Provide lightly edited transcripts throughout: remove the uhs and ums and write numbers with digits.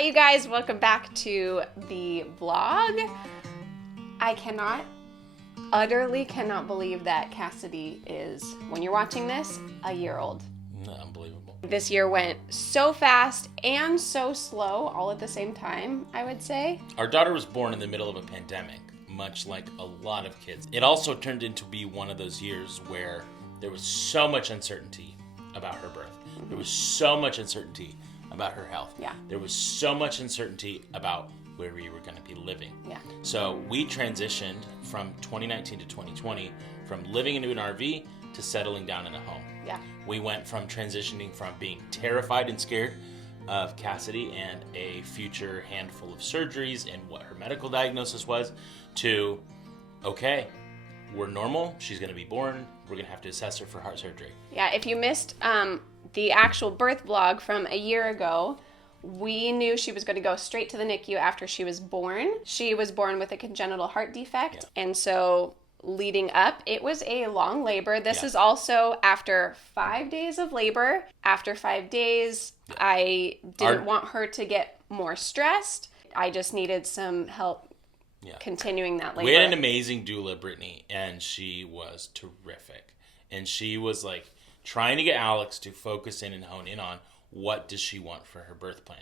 Hi you guys, welcome back to the vlog. I utterly cannot believe that Cassidy is, when you're watching this, a year old. Unbelievable. This year went so fast and so slow all at the same time, I would say. Our daughter was born in the middle of a pandemic, much like a lot of kids. It also turned into be one of those years where there was so much uncertainty about her birth. There was so much uncertainty about her health. Yeah. There was so much uncertainty about where we were going to be living. Yeah. So we transitioned from 2019 to 2020 from living into an RV to settling down in a home. Yeah. We went from transitioning from being terrified and scared of Cassidy and a future handful of surgeries and what her medical diagnosis was to, okay, we're normal. She's going to be born. We're going to have to assess her for heart surgery. Yeah, if you missed the actual birth vlog from a year ago, we knew she was going to go straight to the NICU after she was born. She was born with a congenital heart defect. Yeah. And so leading up, it was a long labor. This is also after 5 days of labor. After 5 days, I didn't want her to get more stressed. I just needed some help continuing that labor. We had an amazing doula, Brittany, and she was terrific. And she was like trying to get Alex to focus in and hone in on what does she want for her birth plan.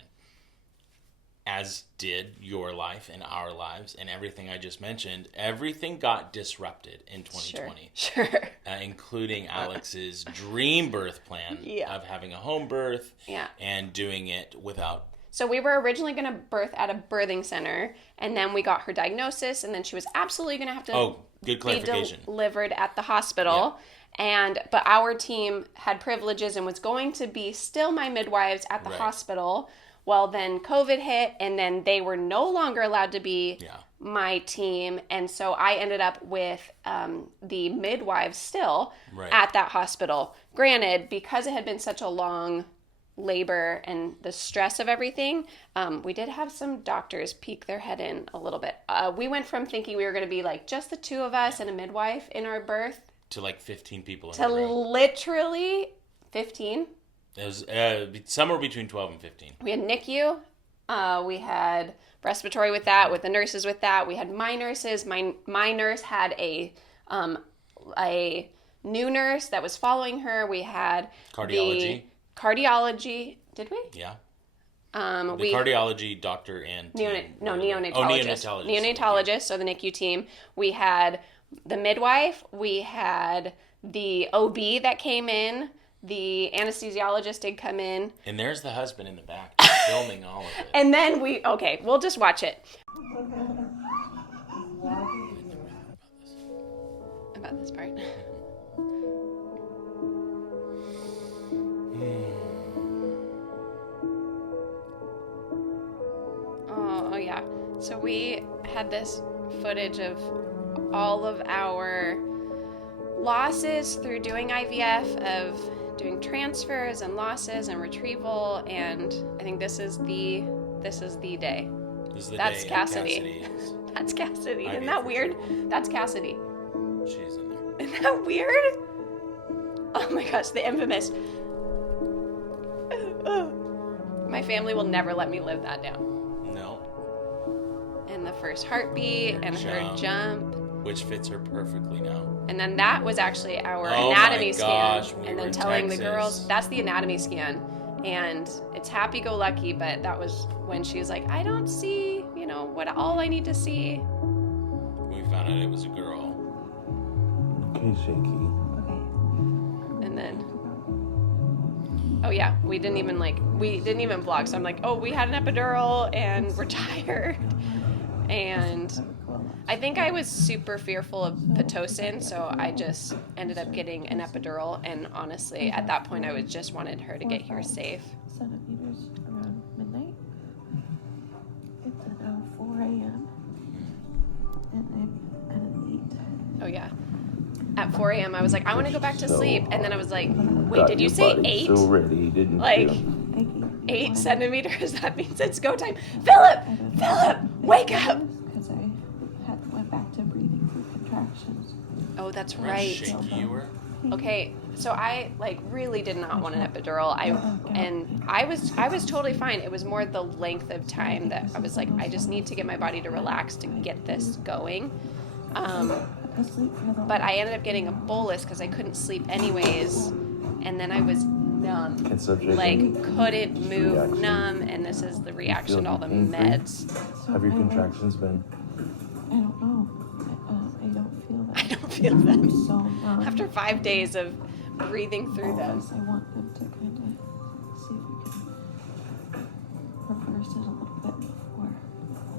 As did your life and our lives and everything I just mentioned, everything got disrupted in 2020. Sure. Including Alex's dream birth plan of having a home birth and doing it without. So we were originally going to birth at a birthing center, and then we got her diagnosis, and then she was absolutely going to have to good clarification. be delivered at the hospital. Yeah. But our team had privileges and was going to be still my midwives at the hospital. Well, then COVID hit, and then they were no longer allowed to be my team. And so I ended up with the midwives still at that hospital. Granted, because it had been such a long labor and the stress of everything, we did have some doctors peek their head in a little bit. We went from thinking we were going to be like just the two of us and a midwife in our birth to like 15 people in to literally 15. It was somewhere between 12 and 15. We had NICU. We had respiratory with that, with the nurses with that. We had my nurses. My nurse had a new nurse that was following her. We had cardiology. Did we? Yeah. Cardiology doctor and neonatologist. Neonatologist. Neonatologist, so the NICU team. We had the midwife. We had the OB that came in. The anesthesiologist did come in. And there's the husband in the back just filming all of it. And then we'll just watch it. About this part. Oh yeah. So we had this footage of all of our losses through doing IVF, of doing transfers and losses and retrieval, and I think this is the day. That's Cassidy. That's Cassidy. Isn't that weird? That's Cassidy. She's in there. Isn't that weird? Oh my gosh, the infamous. My family will never let me live that down. No. And the first heartbeat and her jump. Which fits her perfectly now. And then that was actually our anatomy scan. And then telling the girls, that's the anatomy scan. And it's happy-go-lucky, but that was when she was like, I don't see, what all I need to see. We found out it was a girl. Okay, shaky. Okay. And then, we didn't even vlog. So I'm like, we had an epidural and we're tired. And I think I was super fearful of Pitocin, so I just ended up getting an epidural. And honestly, at that point, I just wanted her to get here safe. Centimeters around midnight. It's around 4 a.m. and I'm at an 8. Oh yeah. At 4 a.m. I was like, I want to go back to sleep. And then I was like, wait, did you say 8? So ready, didn't like, 8 centimeters? That means it's go time. Philip, wake up. Because I went back to breathing through contractions. Oh, that's right. How shaky you were? Okay, So I like really did not want an epidural. I was totally fine. It was more the length of time that I was like, I just need to get my body to relax to get this going. But I ended up getting a bolus because I couldn't sleep anyways, and then I was numb, like couldn't move, numb, and this is the reaction to all the meds. Have your contractions been? I don't know. I don't feel that. I don't feel them. So numb. After 5 days of breathing through them. I want them to kind of see if we can reverse it a little bit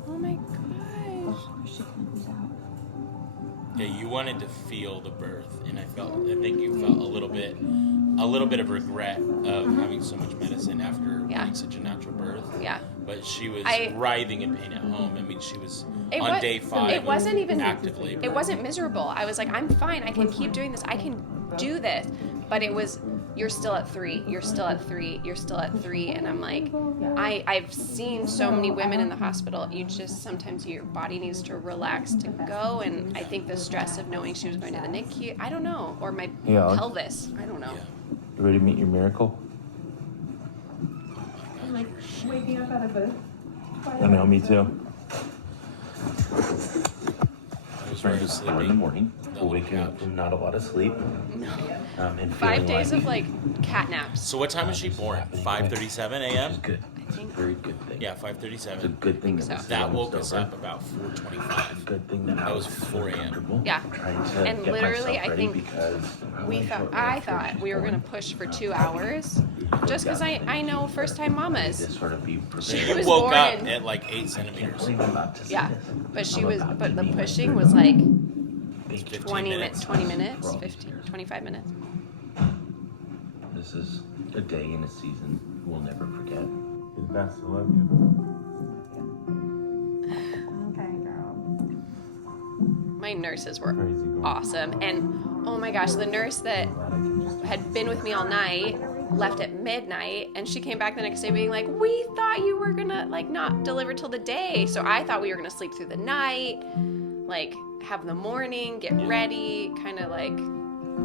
Oh my gosh. before she comes out. Yeah, you wanted to feel the birth, and I think you felt a little bit of regret of having so much medicine after having such a natural birth. Yeah. But she was writhing in pain at home. I mean, she was day 5. It wasn't even active labor. It wasn't miserable. I was like, I'm fine. I can keep doing this. I can do this. But it was, you're still at 3. You're still at 3. You're still at 3. And I'm like, I've seen so many women in the hospital. You just, sometimes your body needs to relax to go. And I think the stress of knowing she was going to the NICU, I don't know. Or my pelvis, I don't know. Yeah. You ready to meet your miracle? I'm like waking up out of a I know, me too. I was Trying very to 4 in the sleepy. morning, waking up from not a lot of sleep. And 5 feeling days like of like cat naps. So what time was she born? 5:37 a.m. It's good. I think. Very good thing. Yeah, It's a 5:37. good thing so. That woke us up about 4:25. Good thing that That was I 4 a.m. comfortable Yeah. trying to And get literally, myself I ready think because I thought we were going to push for 2 hours just because I know first time mamas. to sort of be She prepared. was Woke born up in- at like 8 centimeters. I'm about to say Yeah, this. but she I'm was, about but to the be pushing like was like 15 20 minutes. 20 minutes, 15, 25 minutes. This is a day in a season we'll never forget. It's best to love you. okay, girl. My nurses were Crazy girl. awesome. And oh my gosh, the nurse that Glad I can just had been with me all night left at midnight, and she came back the next day being like, we thought you were gonna like not deliver till the day. So I thought we were gonna sleep through the night, like have the morning, get ready, kind of like,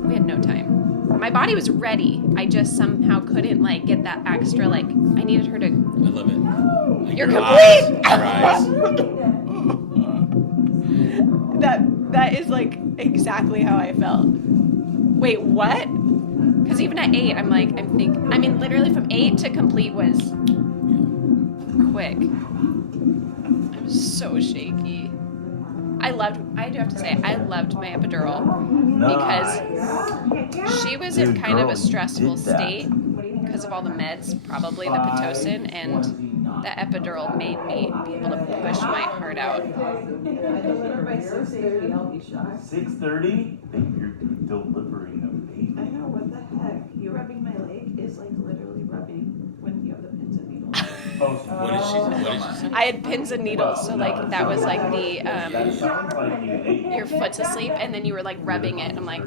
we had no time. My body was ready. I just somehow couldn't like get that extra, like I needed her to, I love it. Like You're your complete! eyes, your eyes. that is like exactly how I felt. Wait, what? Because even at 8, I'm literally from 8 to complete was quick. I was so shaky. I do have to say, I loved my epidural because she was in Dude, kind of girl, a stressful you did that. state because of all the meds, probably the Pitocin, and the epidural made me be able to push my heart out. I deliver by 6:30. I'll be shocked. 6:30? You're delivering a baby. I know, what the heck? You rubbing my leg is like literally rubbing when you have the pins and needles. What did she say? I had pins and needles, so like that was like the Sounds like you ate. your foot's asleep and then you were like rubbing it. And I'm like,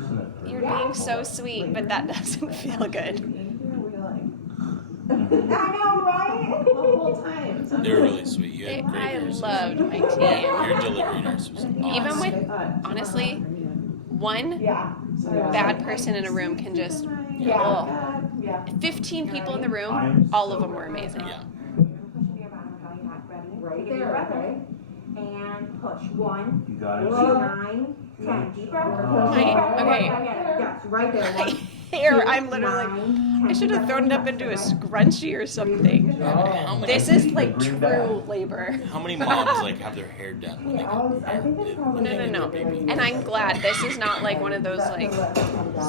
you're being so sweet, but that doesn't feel good. We're like, I know, right? The whole time. So They were really sweet. You had great I nurses. loved my team. Your delivery nurse was awesome. Even with, honestly, one bad person in a room can just, oh, 15 people in the room, all of them were amazing. Yeah. Pushing your bottom belly not ready. Right there, breath in. And push. 1, You got 2, it. 9, 10. Deep breath. Okay. Yes, right there. 1, Here, I'm literally, 9, 10. I should have thrown it up into a scrunchie or something. How many, This is like true labor. how many moms like have their hair done when they when they get No. their baby? And I'm glad this is not like one of those like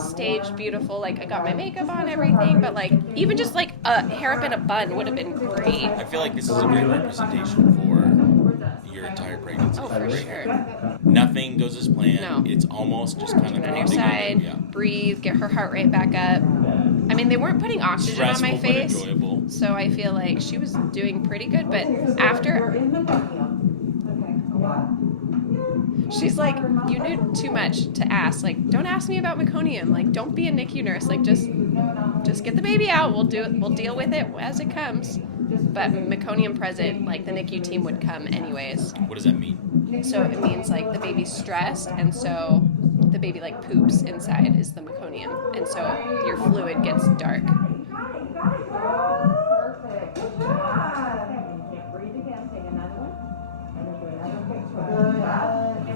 staged beautiful, like I got my makeup on, everything, but like even just like a hair up in a bun would have been great. I feel like this is a great representation for your entire pregnancy. Oh, for right? sure. Nothing goes as planned. No. It's almost just kind of On your side, Yeah. breathe, get her heart rate back up. I mean, they weren't putting oxygen on Stressful my but face, enjoyable. so I feel like she was doing pretty good. But after, in the okay. A lot. she's like, you knew too much to ask. Like, don't ask me about meconium. Like, don't be a NICU nurse. Like, just get the baby out. We'll deal with it as it comes. But meconium present, like the NICU team would come anyways. What does that mean? So it means like the baby's stressed, and so the the baby like poops inside is the meconium, and so your fluid gets dark. Perfect. Good job. Can't breathe again. Take another one. And then do another quick twist.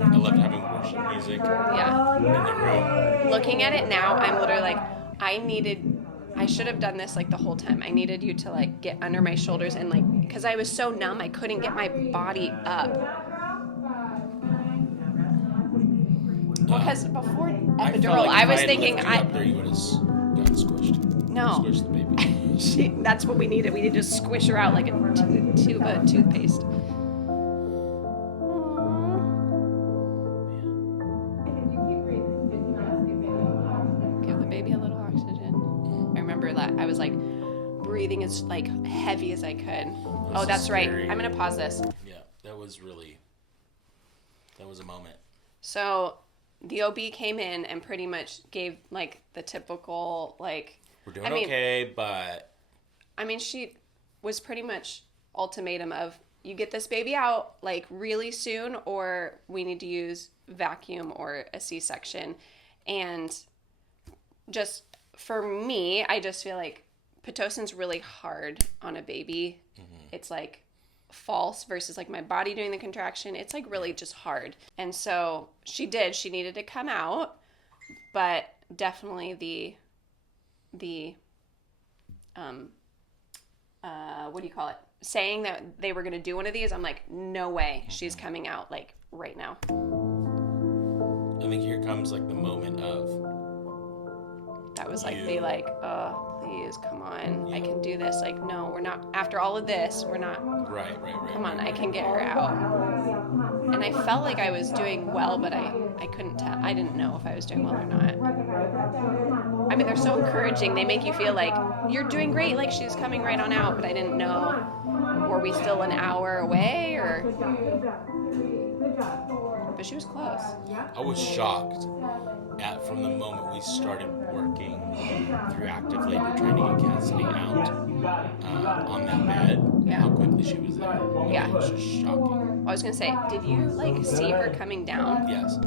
I loved having worship music Yeah. in the room. Looking at it now, I'm literally like, I should have done this like the whole time. I needed you to like get under my shoulders and like, because I was so numb, I couldn't get my body up. Well, because before epidural, I was thinking you would have gotten squished. No. Squish the baby. That's what we needed. We needed to squish her out like a tube of toothpaste. Give the baby a little oxygen. I remember that I was like breathing as like heavy as I could. Oh, that's right. I'm gonna pause this. Yeah, that was a moment. So the OB came in and pretty much gave like the typical like. We're doing okay, but. I mean, she was pretty much ultimatum of you get this baby out like really soon, or we need to use vacuum or a C-section. And just for me, I just feel like Pitocin's really hard on a baby. Mm-hmm. It's like false versus like my body doing the contraction. It's like really just hard. And so she needed to come out, but definitely the what do you call it? Saying that they were going to do one of these, I'm like, no way. She's coming out like right now. I think here comes like the moment of. That was like, they like, please, come on. Yeah. I can do this. Like, no, we're not. After all of this, we're not. Right. Come on, I can get her out. And I felt like I was doing well, but I couldn't tell. I didn't know if I was doing well or not. I mean, they're so encouraging. They make you feel like you're doing great, like she's coming right on out, but I didn't know. Were we still an hour away or? But she was close. I was shocked from the moment we started working through active labor trying to get Cassidy out on that bed, how quickly she was there. Yeah. It was just shocking. I was going to say, did you like see her coming down? Yes.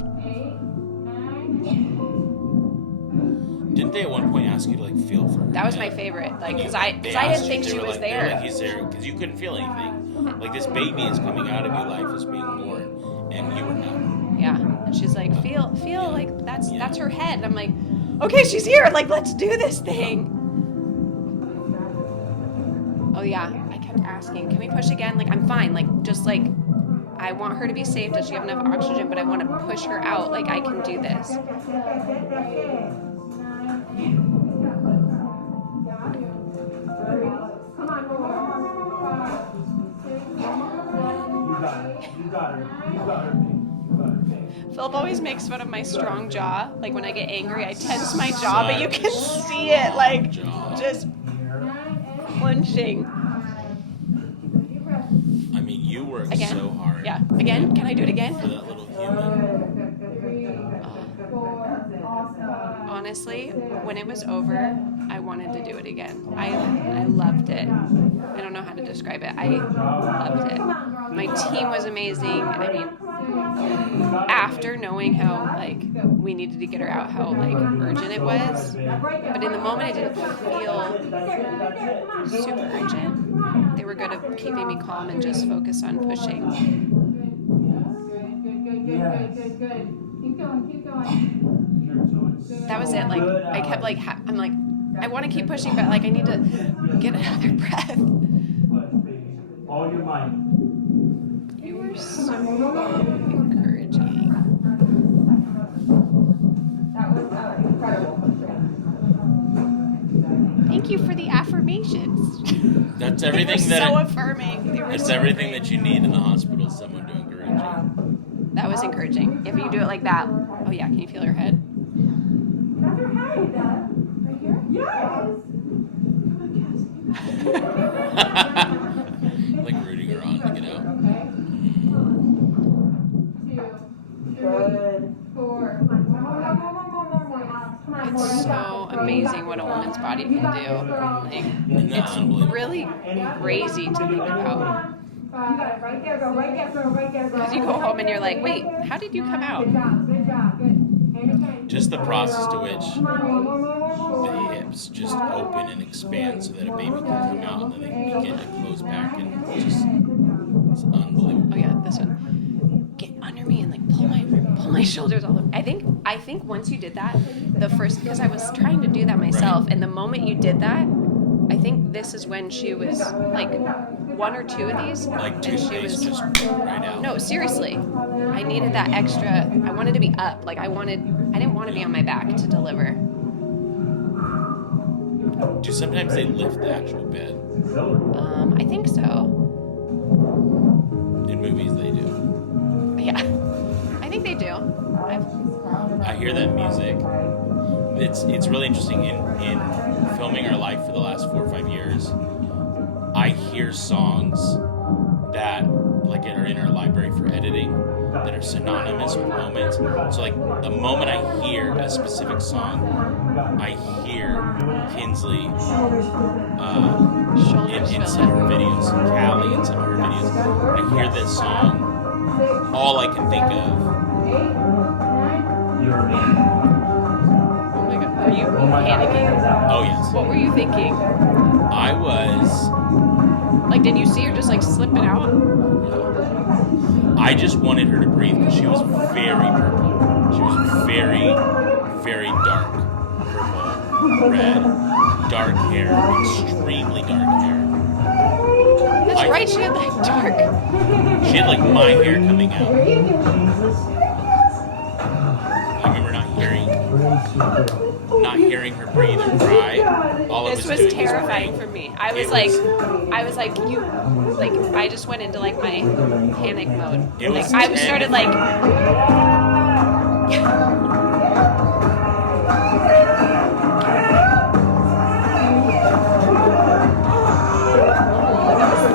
Didn't they at one point ask you to like feel for her? That was my favorite, like because I didn't think she was there. Like he's there because you couldn't feel anything. Like this baby is coming out of your life is being born, and you were not. Yeah, and she's like, feel like that's her head. And I'm like, okay, she's here. Like, let's do this thing. Oh yeah, I kept asking, can we push again? Like, I'm fine. Like, just like, I want her to be safe. Does she have enough oxygen? But I want to push her out. Like, I can do this. Philip always makes fun of my strong jaw. Like when I get angry, I tense my jaw, but you can see it like just clenching. I mean, you worked so hard. Yeah. Again? Can I do it again? For that little human. Honestly, when it was over, I wanted to do it again. I loved it. I don't know how to describe it. I loved it. My team was amazing. I mean, after knowing how like we needed to get her out, how like urgent it was, but in the moment it didn't feel super urgent. They were good at keeping me calm and just focus on pushing. Good. Keep going. That was it. Like I kept like I'm like I want to keep pushing, but like I need to get another breath. All your might. You were so encouraging. That was incredible. Thank you for the affirmations. That's everything they were so affirming. It's everything that you need in the hospital. Someone to encourage you. That was encouraging. If you do it like that, oh yeah, can you feel her head? That's her head. Right here? Yes. Like rooting her on to get out. Okay. 2, 3, 4. More. It's so amazing what a woman's body can do. Like, it's really crazy to think about. You got it right there. Go right there. Because you go home and you're like, wait, how did you come out? Good job. And just the process to which the hips just open and expand so that a baby can come out and then they can begin to close back, and it's unbelievable. Oh yeah, this one. Get under me and like pull my shoulders all over. I think once you did that, because I was trying to do that myself, and the moment you did that, I think this is when she was like 1 or 2 of these, Like and she toothpaste was just right out. no, seriously. I needed that extra. I wanted to be up. Like I didn't want to be on my back to deliver. Do sometimes they lift the actual bed? I think so. In movies they do. Yeah, I think they do. I hear that music. It's really interesting. In filming our life for the last 4 or 5 years, I hear songs that like are in our library for editing that are synonymous with moments. So like the moment I hear a specific song, I hear Kinsley in some of her videos, Callie in some of her videos. I hear this song, all I can think of. Oh my god, are you panicking? Oh yes. What were you thinking? I was. Like, did you see her just like slipping out? I just wanted her to breathe because she was very purple. She was very, very dark purple, red, dark hair, extremely dark hair. That's right, she had like dark. She had like my hair coming out. I remember not hearing her breathe or cry. All This was terrifying for me. I was like, I just went into like my panic mode. It was I started like.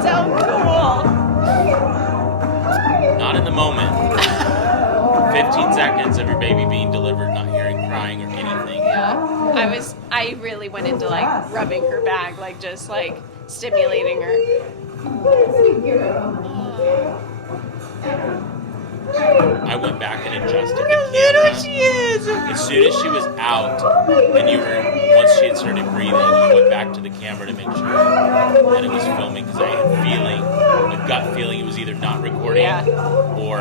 So cool. Not in the moment. 15 seconds of your baby being delivered, not hearing crying or anything. Yeah. I really went into like rubbing her back, like just like stimulating her. I went back and adjusted the camera. She is. As soon as she was out, and once she had started breathing, you went back to the camera to make sure that it was filming, because I had a gut feeling it was either not recording or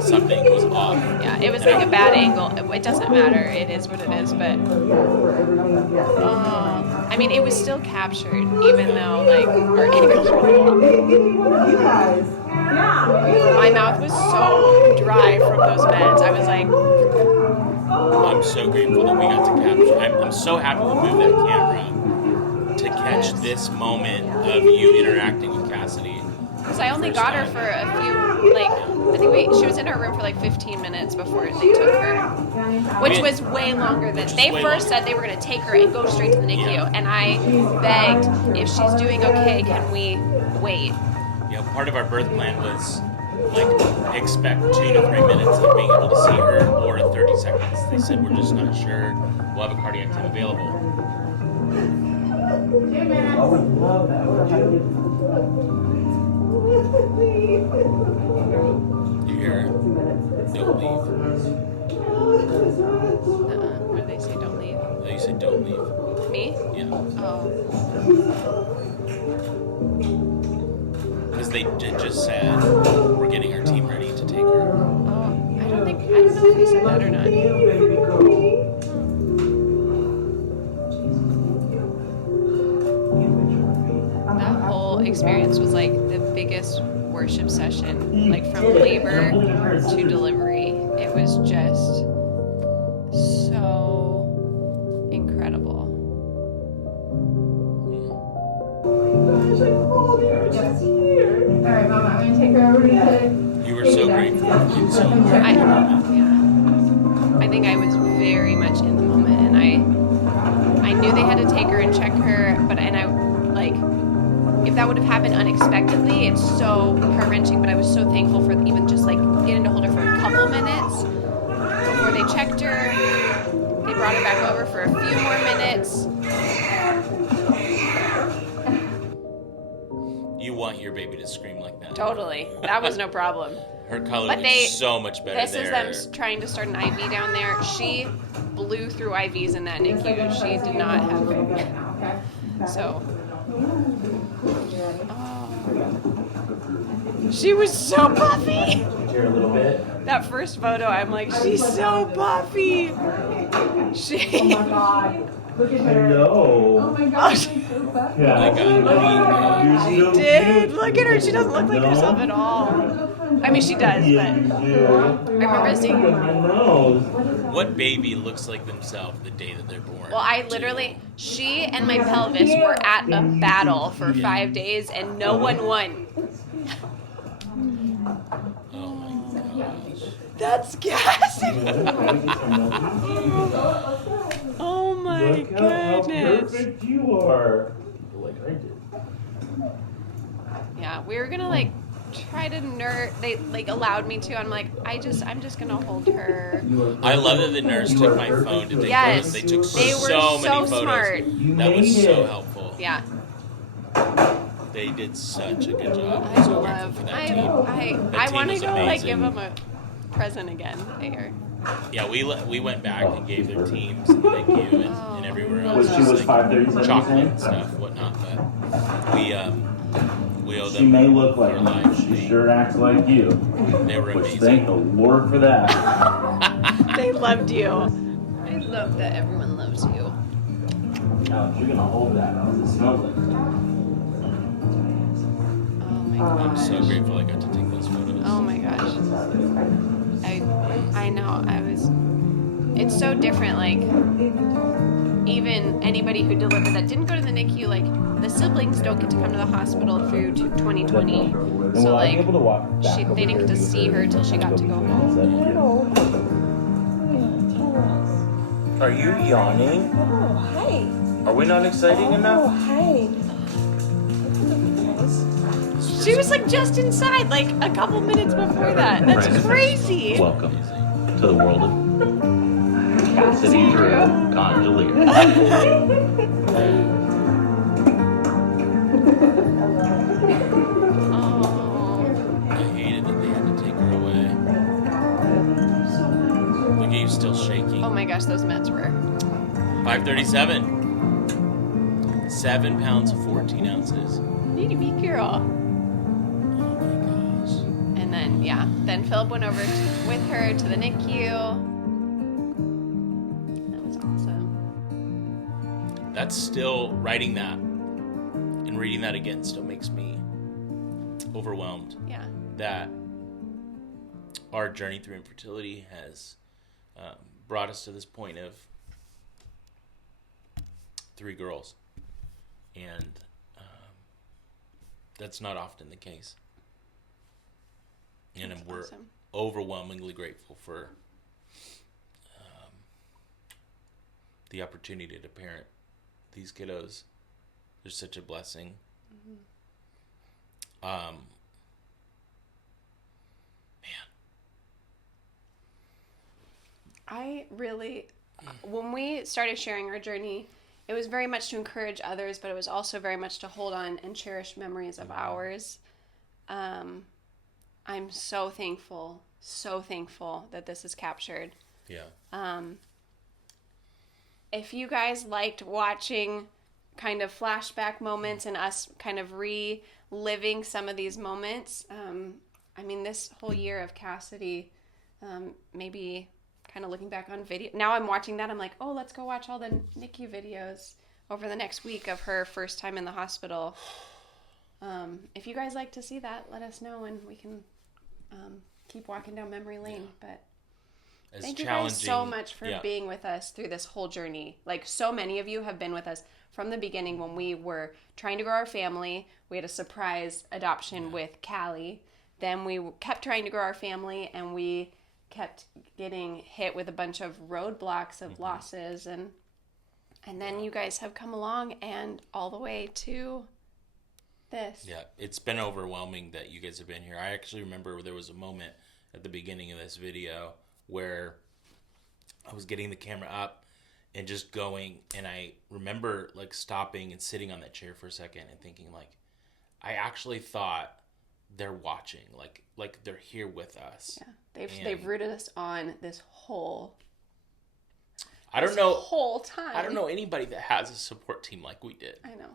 something was off. Yeah, it was like a bad angle. It doesn't matter. It is what it is, but I mean, it was still captured, even though like our angles were off. My mouth was so dry from those meds. I was like, I'm so grateful that we got to capture. I'm so happy we moved that camera to catch this moment of you interacting with Cassidy. because I only got her for a few, like, I think she was in her room for like 15 minutes before they took her, which was way longer than, they first said they were going to take her and go straight to the NICU, and I begged, if she's doing okay, can we wait? Yeah, part of our birth plan was, like, expect 2 to 3 minutes of being able to see her, or 30 seconds. They said, we're just not sure. We'll have a cardiac team available. I would love that. You hear her? Don't leave. What did they say? Don't leave. They said don't leave. Me? Yeah. Oh. Because they just said, we're getting our team ready to take her. Oh, I don't know if they said that or not. That whole experience was like the biggest worship session, like from labor to delivery. It was just so incredible. Alright, Mama, I'm gonna take her over to You were so grateful and so happy. I think I was very much in the moment, and I knew they had to take her and check her, if that would have happened unexpectedly, it's so heart-wrenching, but I was so thankful for even just like getting to hold her for a couple minutes before they checked her. They brought her back over for a few more minutes. You want your baby to scream like that. Totally. That was no problem. Her color But looks so much better This there. is them trying to start an IV down there. She blew through IVs in that NICU. She did not have. So. Oh. She was so puffy. Here a little bit. That first photo, I'm like, she's so puffy. She. Oh my God. Look at her. Hello. Oh my gosh, she's so fat. Yeah. I got She did. Look at her. She doesn't look like herself at all. I mean, she does, Yeah, but you do. I remember seeing. Look at my nose. What baby looks like themselves the day that they're born? Well, I literally, she and my pelvis were at a battle for 5 days, and no one won. Oh my gosh. That's Cassidy. Oh my Look how goodness. perfect you are. Like I did. Yeah, we were gonna like try to They like allowed me to. I'm like, I'm just gonna hold her. I love that the nurse took my phone to take Yes, photos. They took they were so many so photos. smart. That was so helpful. Yeah, They did such a good job. I I'm so grateful love. for that I team. I want to was go like amazing. give them a present again there. Yeah, we went back and gave their teams and thank you and everywhere else. She was just, 537. chocolate and stuff, whatnot. But we owe them. She may look like our me, life. but she sure acts like you. They were Which amazing. thank the Lord for that. They loved you. I love that everyone loves you. Alex, you're gonna hold that. How does it smell like? Oh my gosh. I'm so grateful I got to take those photos. Oh my gosh. I know. It's so different. Like, even anybody who delivered that didn't go to the NICU, like, the siblings don't get to come to the hospital through 2020. So, like, they didn't get to see her till she got to go home. Are you yawning? Oh, hi. Are we not exciting Oh, enough? hi. She was, like, just inside, like, a couple minutes before that. That's crazy. Welcome to the world of Cassidy Drew, Congelliere. Oh. I hated that they had to take her away. Look at you still shaking. Oh my gosh, those meds were. 537. 7 pounds 14 ounces. Need big girl. Oh my gosh. And then, yeah, then Philip went over with her to the NICU. That was awesome. That's still writing that and reading that again still makes me overwhelmed Yeah. that our journey through infertility has brought us to this point of 3 girls, and that's not often the case. And That's we're awesome. overwhelmingly grateful for the opportunity to parent these kiddos. They're such a blessing. Man, I really, when we started sharing our journey, it was very much to encourage others, but it was also very much to hold on and cherish memories of ours. I'm so thankful that this is captured. yeah. If you guys liked watching kind of flashback moments and us kind of reliving some of these moments, I mean, this whole year of Cassidy, maybe kind of looking back on video. Now I'm watching that. I'm like, oh, let's go watch all the NICU videos over the next week of her first time in the hospital. If you guys like to see that, let us know and we can keep walking down memory lane. But As thank you guys so challenging- much for yeah. being with us through this whole journey. Like, so many of you have been with us from the beginning when we were trying to grow our family. We had a surprise adoption with Callie. Then we kept trying to grow our family, and we kept getting hit with a bunch of roadblocks of losses. And then you guys have come along and all the way to this. Yeah, it's been overwhelming that you guys have been here. I actually remember there was a moment at the beginning of this video where I was getting the camera up and just going, and I remember like stopping and sitting on that chair for a second and thinking like, I actually thought they're watching, like they're here with us. Yeah, they've rooted us on this whole whole time. I don't know anybody that has a support team like we did. I know.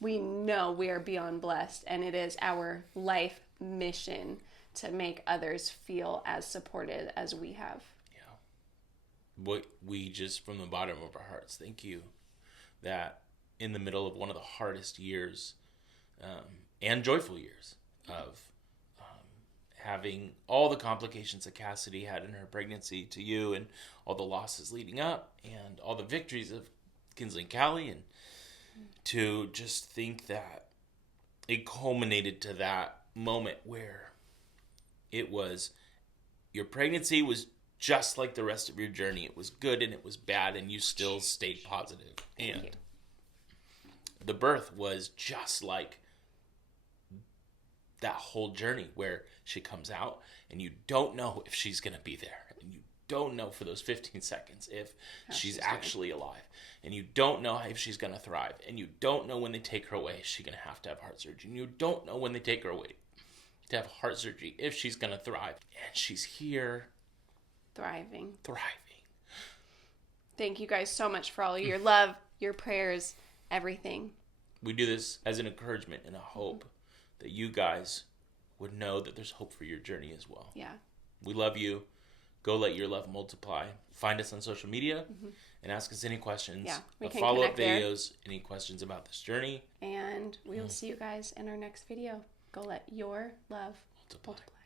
We know we are beyond blessed, and it is our life mission to make others feel as supported as we have. What we just, from the bottom of our hearts, thank you that in the middle of one of the hardest years and joyful years of having all the complications that Cassidy had in her pregnancy, to you, and all the losses leading up, and all the victories of Kinsley and Callie, and to just think that it culminated to that moment where it was, your pregnancy was just like the rest of your journey. It was good and it was bad, and you still stayed positive. And the birth was just like that whole journey where she comes out and you don't know if she's going to be there. And you don't know for those 15 seconds if she's actually alive. And you don't know if she's going to thrive. And you don't know when they take her away, is she going to have heart surgery. And you don't know when they take her away to have heart surgery, if she's going to thrive. And she's here. Thriving. Thank you guys so much for all your love, your prayers, everything. We do this as an encouragement and a hope that you guys would know that there's hope for your journey as well. Yeah. We love you. Go let your love multiply. Find us on social media and ask us any questions. Yeah, we can follow-up connect videos, any questions about this journey. And we will see you guys in our next video. Go let your love multiply.